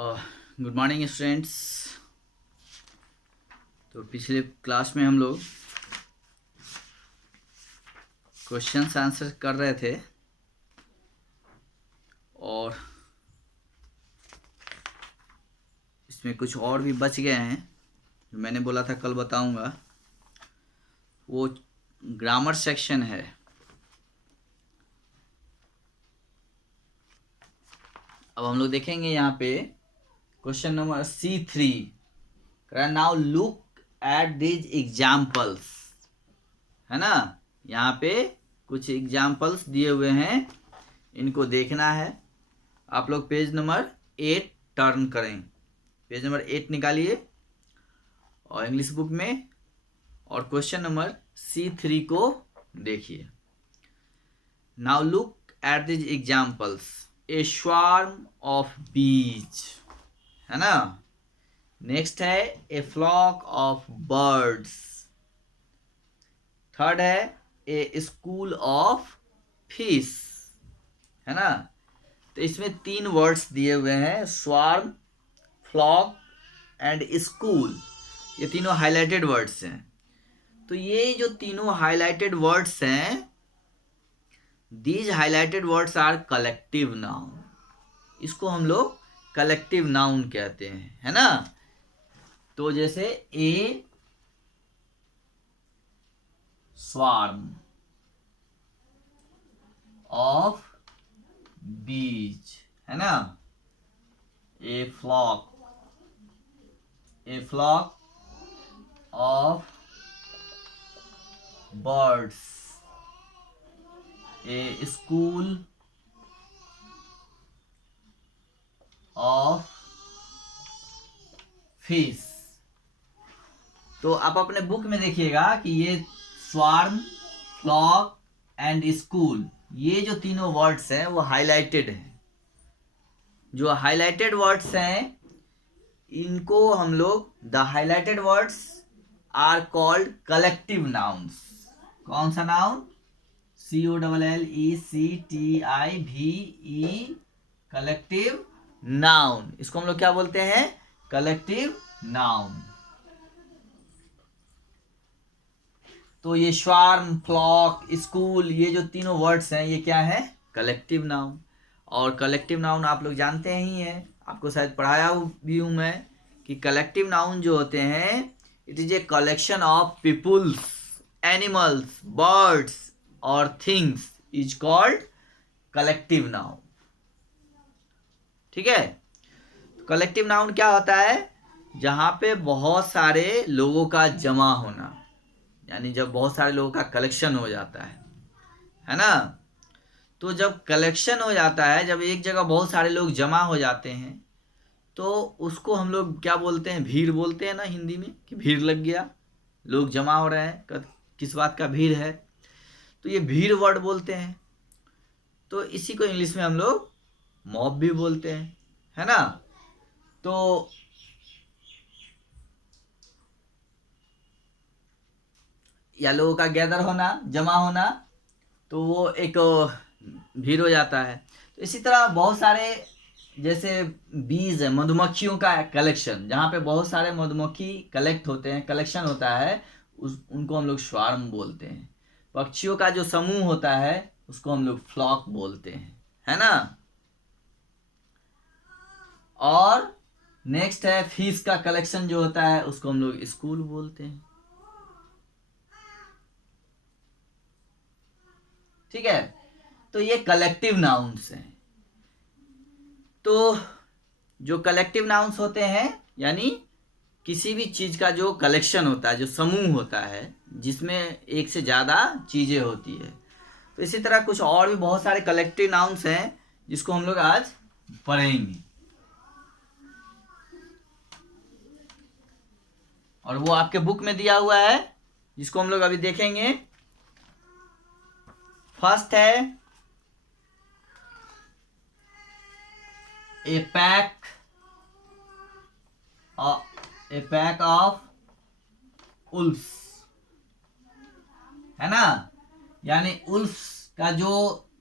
Good morning students. तो पिछले class में हम लोग क्वेश्चंस आंसर कर रहे थे और इसमें कुछ और भी बच गए हैं जो मैंने बोला था कल बताऊंगा। वो ग्रामर सेक्शन है। अब हम लोग देखेंगे यहाँ पे question number C3। Now look at these examples, है ना। यहाँ पे कुछ एग्जाम्पल्स दिए हुए हैं, इनको देखना है। आप लोग पेज नंबर 8 टर्न करें, पेज नंबर 8 निकालिए और इंग्लिश बुक में, और क्वेश्चन नंबर C3 को देखिए। Now look at these examples. A swarm of bees, है ना। नेक्स्ट है ए फ्लॉक ऑफ बर्ड्स। थर्ड है ए स्कूल ऑफ फिश, है ना। तो इसमें 3 वर्ड्स दिए हुए हैं, स्वार्म, फ्लॉक एंड स्कूल। ये तीनों हाईलाइटेड वर्ड्स हैं। तो ये जो तीनों हाईलाइटेड वर्ड्स हैं, these highlighted words are collective noun. इसको हम लोग कलेक्टिव नाउन कहते हैं, है ना। तो जैसे ए स्वार्म ऑफ बीज, है ना। A flock of birds, a school of fish. तो आप अपने बुक में देखिएगा कि ये स्वार्म, फ्लॉक एंड स्कूल, ये जो तीनों वर्ड्स हैं वो हाईलाइटेड हैं। जो हाईलाइटेड वर्ड्स हैं इनको हम लोग, the highlighted words are called collective nouns. कौन सा नाउन? COLLECTIVE, collective noun. इसको हम लोग क्या बोलते हैं? Collective noun. तो ये स्वार्म, फ्लॉक, स्कूल, ये जो तीनों वर्ड्स हैं ये क्या है? Collective noun. और कलेक्टिव नाउन आप लोग जानते ही हैं, आपको शायद पढ़ाया भी हूं मैं, कि कलेक्टिव नाउन जो होते हैं, it is a collection of peoples, animals, birds और things is called collective noun. ठीक है। कलेक्टिव नाउन क्या होता है? जहां पे बहुत सारे लोगों का जमा होना, यानी जब बहुत सारे लोगों का कलेक्शन हो जाता है ना। तो जब कलेक्शन हो जाता है, जब एक जगह बहुत सारे लोग जमा हो जाते हैं, तो उसको हम लोग क्या बोलते हैं? भीड़ बोलते हैं ना हिंदी में, कि भीड़ लग गया, लोग जमा हो रहे हैं, किस बात का भीड़ है, तो ये भीड़ वर्ड बोलते हैं। तो इसी को इंग्लिश में हम लोग मॉब भी बोलते हैं, है ना। तो या लोगों का गैदर होना, जमा होना, तो वो एक भीड़ हो जाता है। तो इसी तरह बहुत सारे, जैसे बीज है, मधुमक्खियों का कलेक्शन, जहाँ पे बहुत सारे मधुमक्खी कलेक्ट होते हैं, कलेक्शन होता है, उनको हम लोग स्वार्म बोलते हैं। पक्षियों का जो समूह होता है उसको हम लोग फ्लॉक बोलते हैं, है ना। और नेक्स्ट है फिश का कलेक्शन जो होता है, उसको हम लोग स्कूल बोलते हैं। ठीक है। तो ये कलेक्टिव नाउन्स हैं। तो जो कलेक्टिव नाउन्स होते हैं, यानी किसी भी चीज का जो कलेक्शन होता है, जो समूह होता है, जिसमें एक से ज्यादा चीजें होती है। तो इसी तरह कुछ और भी बहुत सारे कलेक्टिव नाउन्स हैं जिसको हम लोग आज पढ़ेंगे, और वो आपके बुक में दिया हुआ है, जिसको हम लोग अभी देखेंगे। फर्स्ट है ए पैक ऑफ उल्फ्स, है ना। यानी उल्फ्स का जो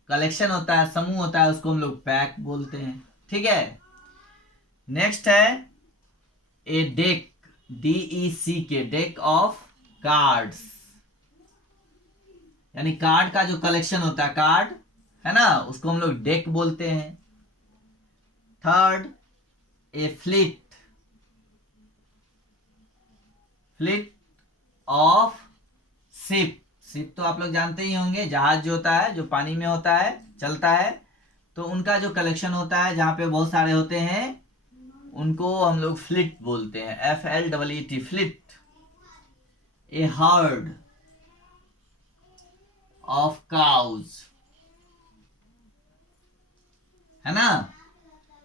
कलेक्शन होता है, समूह होता है, उसको हम लोग पैक बोलते हैं। ठीक है। नेक्स्ट है a deck, DECK, deck of cards, यानी कार्ड का जो कलेक्शन होता है, कार्ड है ना, उसको हम लोग डेक बोलते हैं। Third A fleet, fleet of ship, ship तो आप लोग जानते ही होंगे, जहाज जो होता है जो पानी में होता है, चलता है, तो उनका जो कलेक्शन होता है जहां पे बहुत सारे होते हैं उनको हम लोग फ्लीट बोलते हैं, FLEET, fleet. A heard of cows, है ना,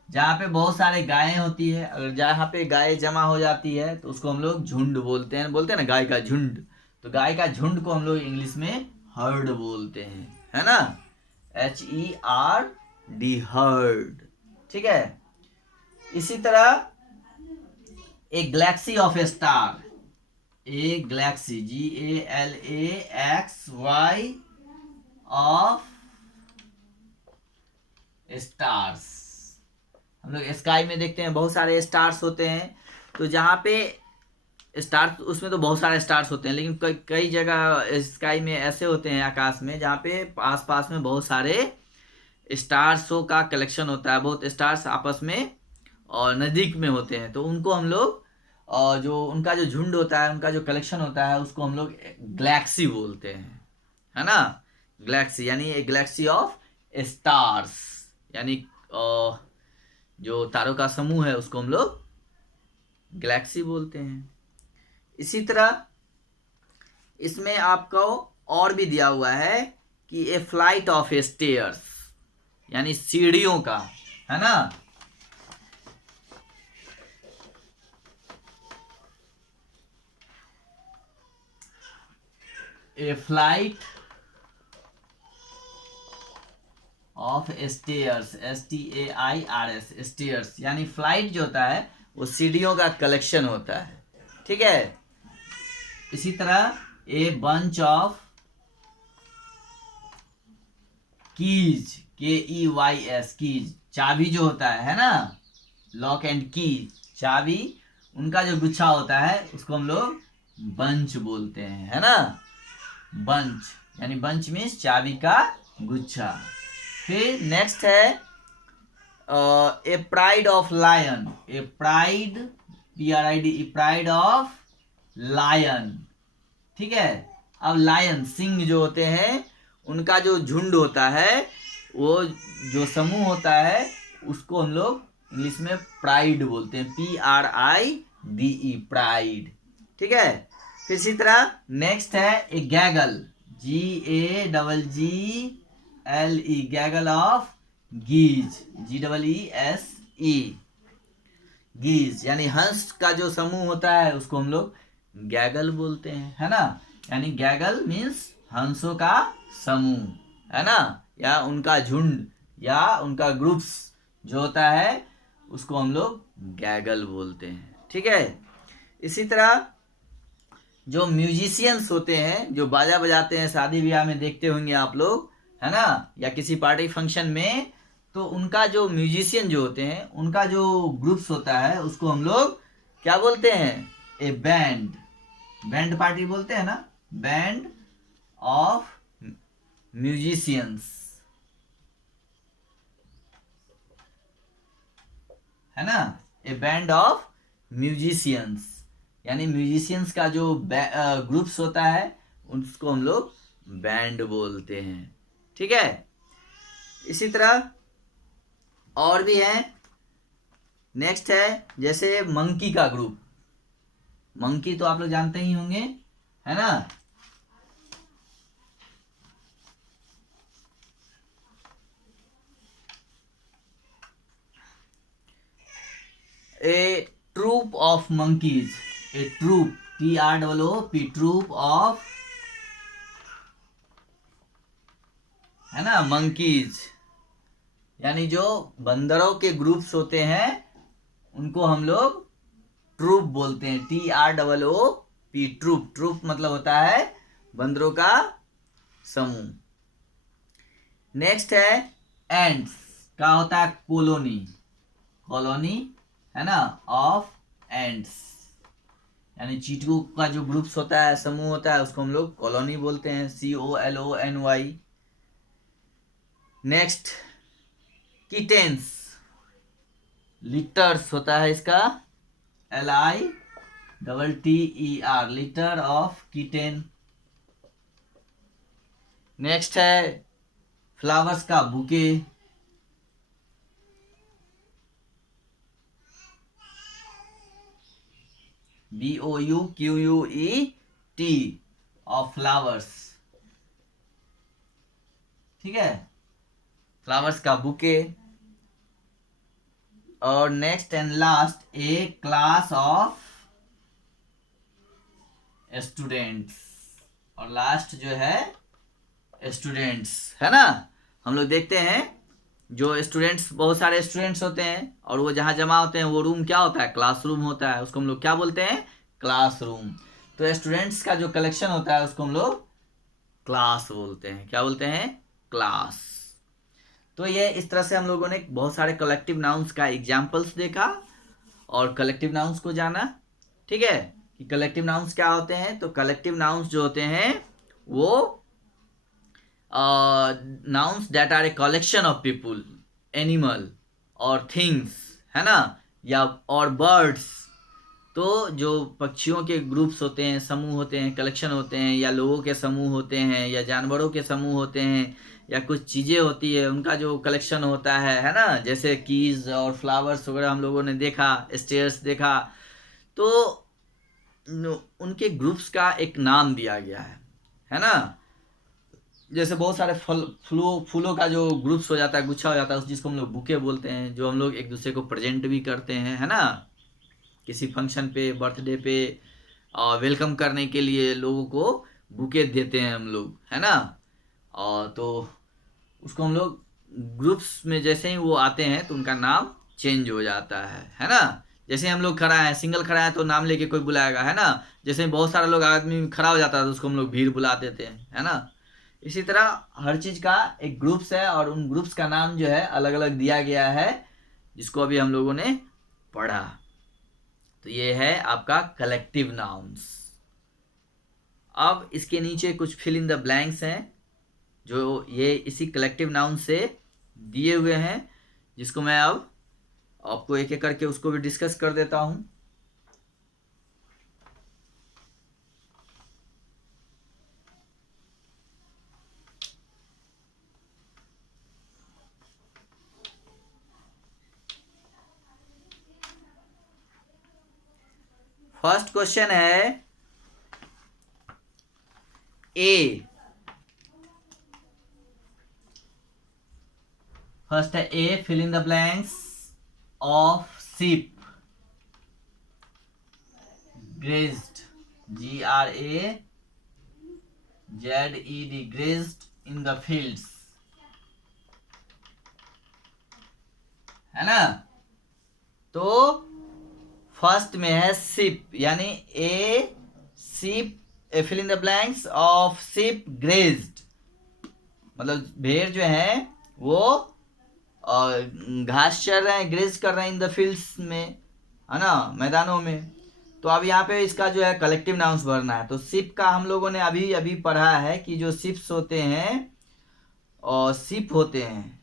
जहां पे बहुत सारे गायें होती है, अगर जहां पे गाय जमा हो जाती है तो उसको हम लोग झुंड बोलते हैं ना, गाय का झुंड, तो गाय का झुंड को हम लोग इंग्लिश में हर्ड बोलते हैं, है ना, HERD, हर्ड। ठीक है, इसी तरह ए Galaxy of A star, A Galaxy, GALAXY of stars, हम लोग स्काई में देखते हैं बहुत सारे स्टार्स होते हैं, तो जहाँ पे स्टार, उसमें तो बहुत सारे स्टार्स होते हैं, लेकिन कई कई जगह स्काई में ऐसे होते हैं, आकाश में, जहाँ पे आस पास में बहुत सारे स्टार्सों का कलेक्शन होता है, बहुत स्टार्स आपस में और नज़दीक में होते हैं, तो उनको हम लोग, और जो उनका जो झुंड होता है, उनका जो कलेक्शन होता है, उसको हम लोग गैलेक्सी बोलते हैं, है ना, गैलेक्सी, यानी ए गैलेक्सी ऑफ स्टार्स, यानी जो तारों का समूह है उसको हम लोग गैलेक्सी बोलते हैं। इसी तरह इसमें आपको और भी दिया हुआ है कि ए फ्लाइट ऑफ स्टेयर्स, यानी सीढ़ियों का, है ना, a flight of stairs, STAIRS, stairs, यानी फ्लाइट जो होता है वो सीढ़ियों का कलेक्शन होता है। ठीक है, इसी तरह a bunch of keys, KEYS, keys, चाबी जो होता है ना, लॉक एंड की, चाबी, उनका जो गुच्छा होता है उसको हम लोग बंच बोलते हैं, है ना, बंच, यानी बंच मीन्स चाबी का गुच्छा। फिर नेक्स्ट है a pride of lion, a pride, PRID, pride of lion. ठीक है, अब लायन, सिंह जो होते हैं, उनका जो झुंड होता है, वो जो समूह होता है, उसको हम लोग इंग्लिश में प्राइड बोलते हैं, PRIDE, प्राइड। ठीक है, फिर इसी तरह नेक्स्ट है ए गैगल, GAGGLE, गैगल ऑफ गीज, GEESE, गीज, यानी हंस का जो समूह होता है उसको हम लोग गैगल बोलते हैं, है ना, यानी गैगल मीन्स हंसों का समूह, है ना, या उनका झुंड या उनका ग्रुप्स जो होता है उसको हम लोग गैगल बोलते हैं। ठीक है, इसी तरह जो म्यूजिशियंस होते हैं, जो बाजा बजाते हैं, शादी ब्याह में देखते होंगे आप लोग, है ना, या किसी पार्टी फंक्शन में, तो उनका जो म्यूजिशियन जो होते हैं, उनका जो ग्रुप्स होता है उसको हम लोग क्या बोलते हैं, ए बैंड, बैंड पार्टी बोलते हैं ना, बैंड ऑफ म्यूजिशियंस, है ना, ए बैंड ऑफ म्यूजिशियंस, यानी म्यूजिशियंस का जो ग्रुप्स होता है उसको हम लोग बैंड बोलते हैं। ठीक है, इसी तरह और भी है, नेक्स्ट है जैसे मंकी का ग्रुप, मंकी तो आप लोग जानते ही होंगे, है ना, a troop of monkeys, a troop, TROOP, troop of, है ना, मंकीज, यानी जो बंदरों के ग्रुप्स होते हैं उनको हम लोग ट्रूप बोलते हैं, TROOP, ट्रूप, ट्रूप मतलब होता है बंदरों का समूह। नेक्स्ट है एंट्स का होता है कॉलोनी, कॉलोनी, है ना, ऑफ एंड्स, यानी चींटियों का जो ग्रुप्स होता है, समूह होता है, उसको हम लोग कॉलोनी बोलते हैं, COLONY। नेक्स्ट, किटेंस, लिटर्स होता है इसका, LITTER, litre of kitten. Next है फ्लावर्स का बुके, BOUQUET, ऑफ फ्लावर्स, ठीक है, फ्लावर्स का बुके। और next and last, A class of students, और लास्ट जो है स्टूडेंट्स, है ना। हम लोग देखते हैं जो स्टूडेंट्स, बहुत सारे स्टूडेंट्स होते हैं और वो जहाँ जमा होते हैं वो रूम क्या होता है, क्लासरूम होता है, उसको हम लोग क्या बोलते हैं, क्लासरूम। तो स्टूडेंट्स का जो कलेक्शन होता है उसको हम लोग क्लास बोलते हैं, क्या बोलते हैं, क्लास। तो ये इस तरह से हम लोगों ने बहुत सारे कलेक्टिव नाउन्स का एग्जाम्पल्स देखा और कलेक्टिव नाउन्स को जाना, ठीक है, कि कलेक्टिव नाउन्स क्या होते हैं। तो कलेक्टिव नाउन्स जो होते हैं वो nouns that are a collection of people, animal और things, है ना, या और birds। तो जो पक्षियों के ग्रुप्स होते हैं, समूह होते हैं, कलेक्शन होते हैं, या लोगों के समूह होते हैं, या जानवरों के समूह होते हैं, या कुछ चीज़ें होती है उनका जो कलेक्शन होता है ना, जैसे कीज और फ्लावर्स वगैरह हम लोगों ने देखा, स्टेयर्स देखा। तो उनके ग्रुप्स का एक नाम दिया गया है ना। जैसे बहुत सारे फूलों का जो ग्रुप्स हो जाता है, गुच्छा हो जाता है, उस जिसको हम लोग बुके बोलते हैं, जो हम लोग एक दूसरे को प्रेजेंट भी करते हैं, है ना, किसी फंक्शन पे, बर्थडे पे, वेलकम करने के लिए लोगों को बुके देते हैं हम लोग, है ना। और तो उसको हम लोग ग्रुप्स में जैसे ही वो आते हैं तो उनका नाम चेंज हो जाता है ना। जैसे हम लोग खड़ा है, सिंगल खड़ा है तो नाम लेके कोई बुलाएगा, है ना। जैसे बहुत सारे लोग आदमी खड़ा हो जाता है तो उसको हम लोग भीड़ बुला देते हैं, है ना। इसी तरह हर चीज का एक ग्रुप्स है और उन ग्रुप्स का नाम जो है अलग अलग दिया गया है, जिसको अभी हम लोगों ने पढ़ा। तो ये है आपका कलेक्टिव नाउन्स। अब इसके नीचे कुछ फिल इन द ब्लैंक्स हैं जो ये इसी कलेक्टिव नाउन से दिए हुए हैं, जिसको मैं अब आपको एक एक करके उसको भी डिस्कस कर देता हूं। फर्स्ट क्वेश्चन है ए, फर्स्ट है ए, fill in the blanks of ship grazed, GRAZED, grazed in the fields, है ना। तो फर्स्ट में है शिप, यानी a sheep, fill in the blanks of sheep grazed, मतलब भेड़ जो है वो घास चर रहे हैं, ग्रेज कर रहे हैं इन द फील्ड्स में, है ना, मैदानों में। तो अब यहाँ पे इसका जो है कलेक्टिव नाउन्स भरना है। तो शिप का हम लोगों ने अभी अभी पढ़ा है कि जो शिप्स होते हैं और शिप होते हैं,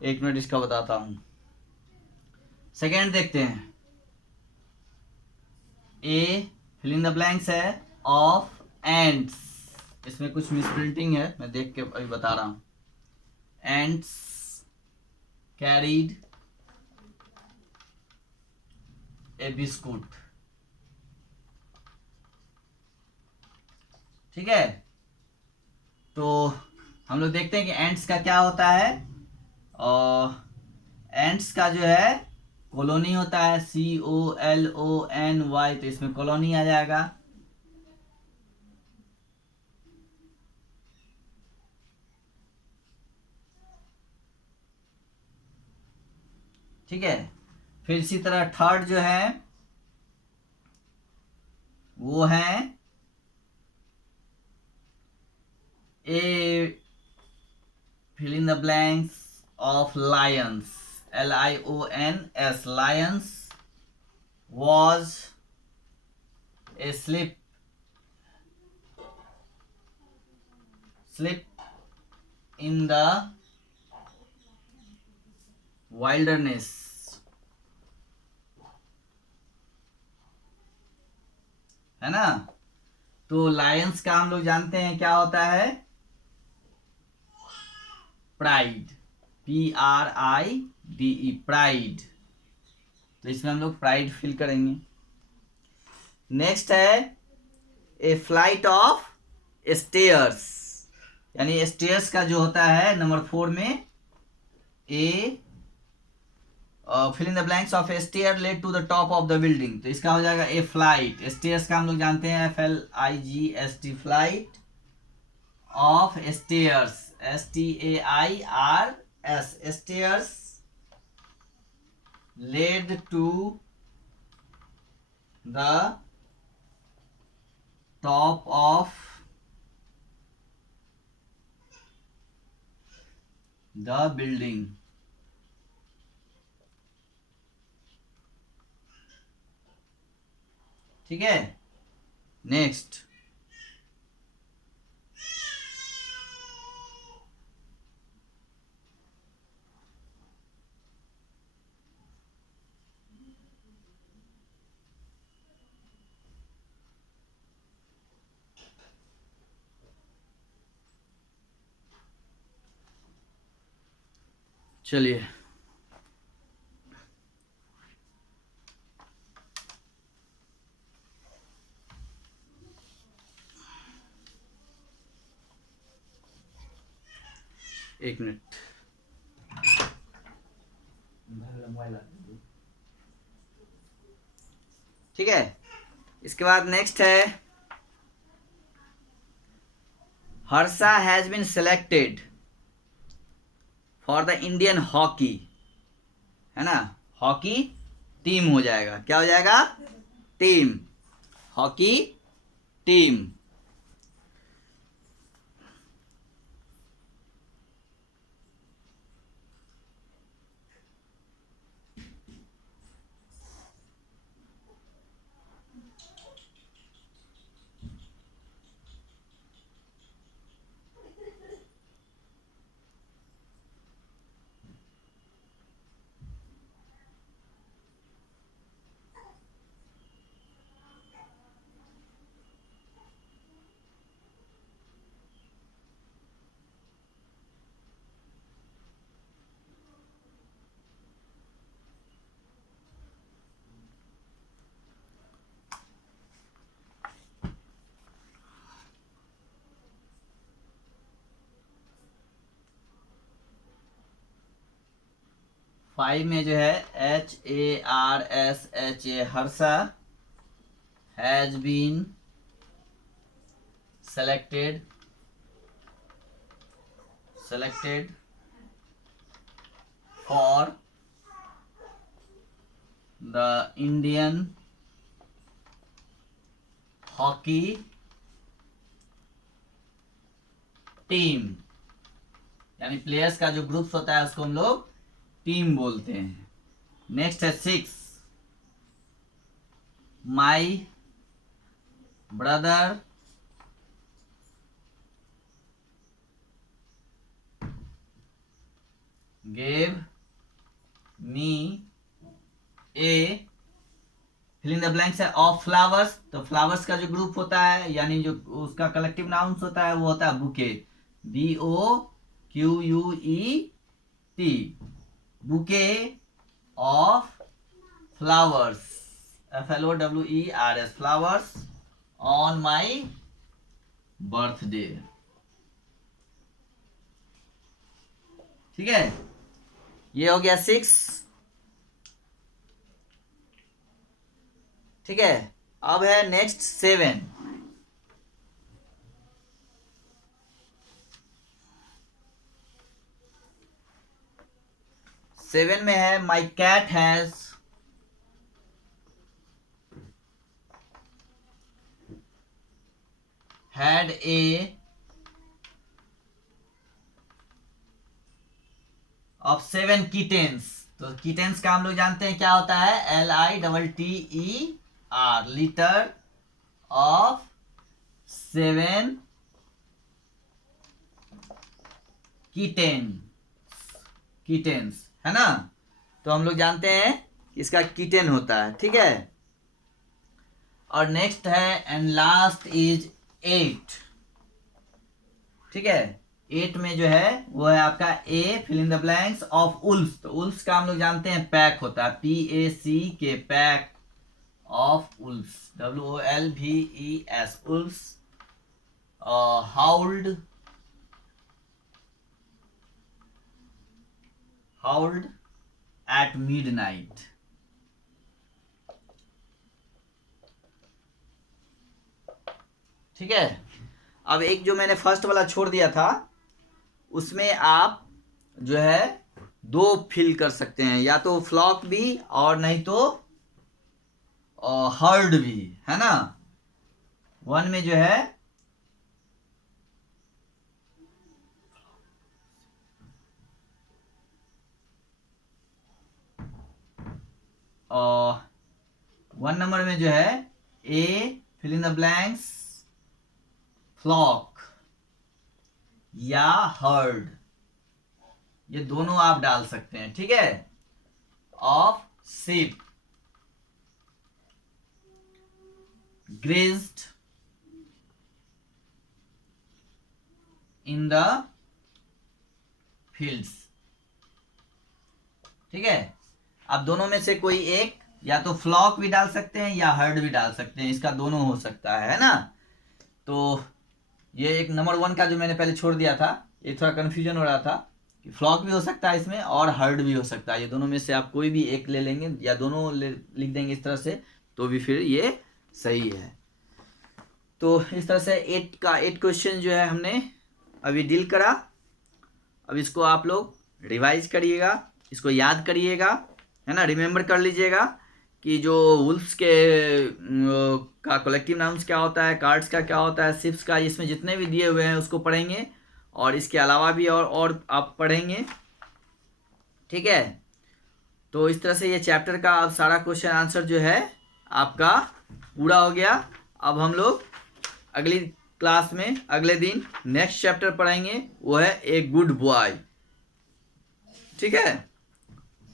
एक मिनट इसका बताता हूं। सेकेंड देखते हैं, ए फिल इन द ब्लैंक्स है ऑफ एंड्स, इसमें कुछ मिसप्रिंटिंग है, मैं देख के अभी बता रहा हूं। एंड्स कैरीड ए बिस्कुट, ठीक है, तो हम लोग देखते हैं कि एंट्स का क्या होता है। और एंट्स का जो है कॉलोनी होता है, COLONY, तो इसमें कॉलोनी आ जाएगा। ठीक है, फिर इसी तरह थर्ड जो है वो है ए fill in the blanks of lions, LIONS, lions was asleep in the wilderness, है ना। तो लायंस का हम लोग जानते हैं क्या होता है, प्राइड, PRIDE, प्राइड। तो इसमें हम लोग प्राइड फिल करेंगे। नेक्स्ट है ए फ्लाइट ऑफ स्टेयर्स, यानी स्टेयर्स का जो होता है नंबर 4 में, a fill in the blanks of a stair led to the top of the building, तो इसका हो जाएगा ए फ्लाइट। स्टेयर्स का हम लोग जानते हैं FLIGST, flight of stairs, STAIRS, stairs led to the top of the building. ठीक है, नेक्स्ट चलिए, एक मिनट। ठीक है, इसके बाद नेक्स्ट है Harsha has been selected for the Indian hockey, है ना। हॉकी टीम हो जाएगा, क्या हो जाएगा, टीम, हॉकी टीम। फाइव में जो है HARSHA, Harsha has been selected for the Indian hockey team, यानी प्लेयर्स का जो ग्रुप्स होता है उसको हम लोग टीम बोलते हैं। नेक्स्ट है 6, my brother gave me a fill in the blanks है ऑफ फ्लावर्स, तो फ्लावर्स का जो ग्रुप होता है यानी जो उसका कलेक्टिव नाउन्स होता है वो होता है bouquet, BOQUET, bouquet of flowers, FLOWERS, flowers on my birthday. ठीक है, ये हो गया 6। ठीक है, अब है नेक्स्ट 7। सेवन में है my cat has had a of 7 kittens। तो किटेन्स का हम लोग जानते हैं क्या होता है, LITTER, लिटर ऑफ 7 किटेन्स है ना। तो हम लोग जानते हैं इसका किटेन होता है। ठीक है, और नेक्स्ट है एंड लास्ट इज 8। ठीक है, 8 में जो है वो है आपका a fill in the blanks of wolf. तो उल्फ का हम लोग जानते हैं पैक होता है, PACK, pack of wolf, WOLVES, wolf. Howled at midnight. ठीक है, अब एक जो मैंने फर्स्ट वाला छोड़ दिया था उसमें आप जो है 2 फिल कर सकते हैं, या तो फ्लॉक भी और नहीं तो हर्ड भी, है ना। 1 में जो है और 1 नंबर में जो है ए fill in the blanks flock या हर्ड, ये दोनों आप डाल सकते हैं। ठीक है, of sheep grazed in the fields. ठीक है, आप दोनों में से कोई एक, या तो फ्लॉक भी डाल सकते हैं या हर्ड भी डाल सकते हैं, इसका दोनों हो सकता है ना। तो ये एक नंबर 1 का जो मैंने पहले छोड़ दिया था, ये थोड़ा कन्फ्यूजन हो रहा था कि फ्लॉक भी हो सकता है इसमें और हर्ड भी हो सकता है। ये दोनों में से आप कोई भी एक ले लेंगे या दोनों लिख देंगे इस तरह से, तो भी फिर ये सही है। तो इस तरह से 8 क्वेश्चन जो है हमने अभी डील करा। अब इसको आप लोग रिवाइज करिएगा, इसको याद करिएगा, है ना, रिमेम्बर कर लीजिएगा कि जो वुल्फ्स के का कलेक्टिव नाउन्स क्या होता है, कार्ड्स का क्या होता है, शिप्स का, इसमें जितने भी दिए हुए हैं उसको पढ़ेंगे, और इसके अलावा भी और आप पढ़ेंगे। ठीक है, तो इस तरह से ये चैप्टर का अब सारा क्वेश्चन आंसर जो है आपका पूरा हो गया। अब हम लोग अगली क्लास में अगले दिन नेक्स्ट चैप्टर पढ़ेंगे, वो है ए गुड बॉय। ठीक है,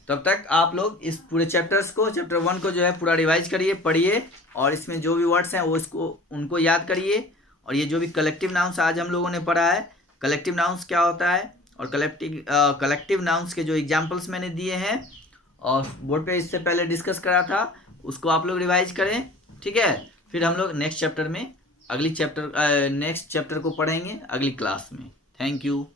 तब तक आप लोग इस पूरे चैप्टर्स को, चैप्टर 1 को जो है पूरा रिवाइज करिए, पढ़िए, और इसमें जो भी वर्ड्स हैं वो उनको याद करिए। और ये जो भी कलेक्टिव नाउन्स आज हम लोगों ने पढ़ा है, कलेक्टिव नाउन्स क्या होता है और कलेक्टिव नाउन्स के जो एग्जाम्पल्स मैंने दिए हैं और बोर्ड पे इससे पहले डिस्कस करा था, उसको आप लोग रिवाइज करें। ठीक है, फिर हम लोग नेक्स्ट चैप्टर को पढ़ेंगे अगली क्लास में। Thank you.